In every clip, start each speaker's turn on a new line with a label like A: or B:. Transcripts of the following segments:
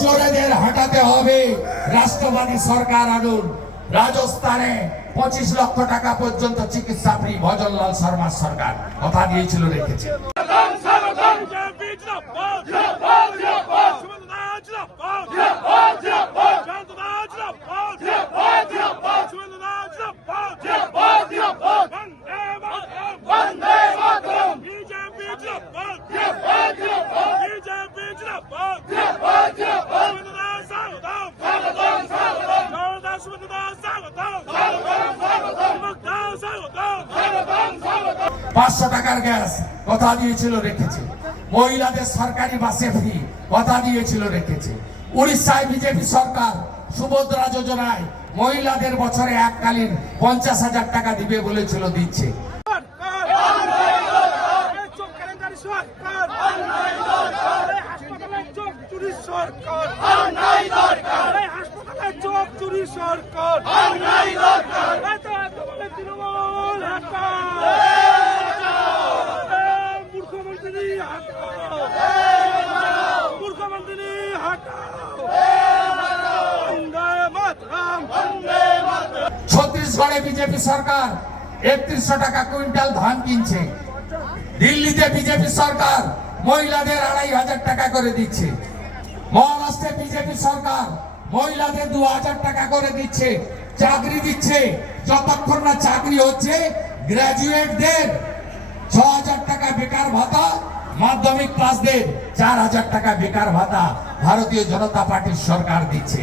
A: চোরেদের হাঁটাতে হবে রাষ্ট্রবাদী সরকার আনুন রাজস্থানে পঁচিশ লক্ষ টাকা পর্যন্ত চিকিৎসা ফ্রি ভজনলাল শর্মার সরকার কথা দিয়েছিল রেখেছে পাঁচশো টাকার গ্যাস কথা দিয়েছিল, রেখেছে। মহিলাদের সরকারি বাসে ফ্রি কথা দিয়েছিল, রেখেছে। উড়িষ্যায় বিজেপি সরকার সুভদ্রা যোজনায় মহিলাদের বছরে এককালীন পঞ্চাশ হাজার টাকা দিবে বলেছিল, দিচ্ছে।
B: সরকার চোখ চুরি সরকার এই হাসপাতালে চোখ চুরি সরকার এই তো একেবারে তৃণমূল হটাও। এই মুখ্যমন্ত্রী
A: ছত্তিশগড়ে বিজেপি সরকার একত্রিশশো টাকা কুইন্টাল ধান কিনছে। দিল্লিতে বিজেপি সরকার মহিলাদের আড়াই হাজার টাকা করে দিচ্ছে। মহারাষ্ট্রে বিজেপি সরকার মহিলাদের দু হাজার টাকা করে দিচ্ছে। চাকরি দিচ্ছে। যতক্ষণ না চাকরি হচ্ছে গ্রাজুয়েটদের ছ হাজার টাকা বেকার ভাতা মাধ্যমিক পাসদের চার হাজার টাকা বেকার ভাতা ভারতীয় জনতা পার্টির সরকার দিচ্ছে।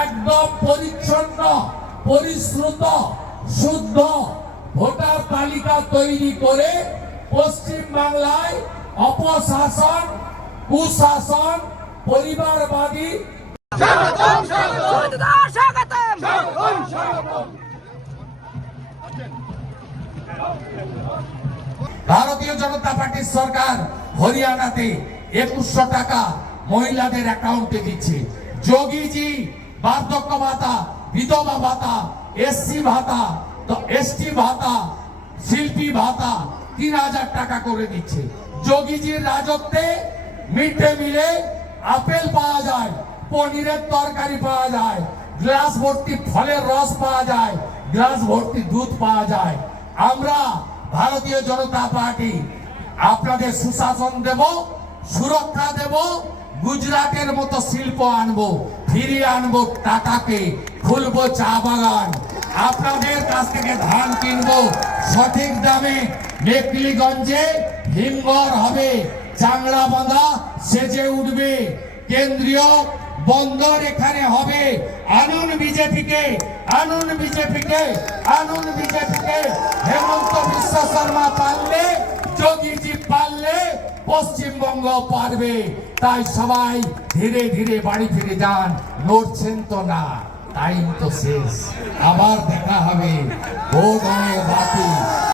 A: একদম পরিচ্ছন্ন পরিশ্রুত শুদ্ধ ভোটার তালিকা তৈরি করে পশ্চিম বাংলায় অপশাসন কুশাসন পরিবারবাদী ভারতীয় জনতা পার্টির সরকার হরিয়ানাতে একুশশো টাকা মহিলাদের অ্যাকাউন্টে দিচ্ছে। যোগীজি, বার্ধক্য ভাতা, বিধবা ভাতা, এসসি ভাতা এসটি ভাতা, শিল্পী ভাতা তিন হাজার টাকা করে দিচ্ছে। যোগীজির রাজত্বে মিড ডে মিলে আপেল পাওয়া যায়, পনিরের তরকারি পাওয়া যায়, গ্লাস ভর্তি ফলের রস পাওয়া যায়, গ্লাস ভর্তি দুধ পাওয়া যায়। আমরা ভারতীয় জনতা পার্টি। আপনাদের সুশাসন দেব, সুরক্ষা দেব, গুজরাটের মতো শিল্প আনব, ফিরিয়ে আনব টাকাকে, খুলবো চা বাগান। আপনাদের কাছ থেকে ধান কিনবো, সঠিক দামে মেকলিগঞ্জে হিমঘর হবে, চাংড়া বাঁধা সেজে উঠবে। কেন্দ্রীয় বন্দর এখানে হবে। আনুন বিজেপিকে আনুন বিজেপিকে আনুন বিজেপিকে। হেমন্ত বিশ্ব শর্মা পারলে যোগীজি পারলে, পশ্চিমবঙ্গ পারবে। তাই সবাই ধীরে ধীরে বাড়ি ফিরে যান। নড়ছেন তো না, টাইম তো শেষ। আবার দেখা হবে। ভোট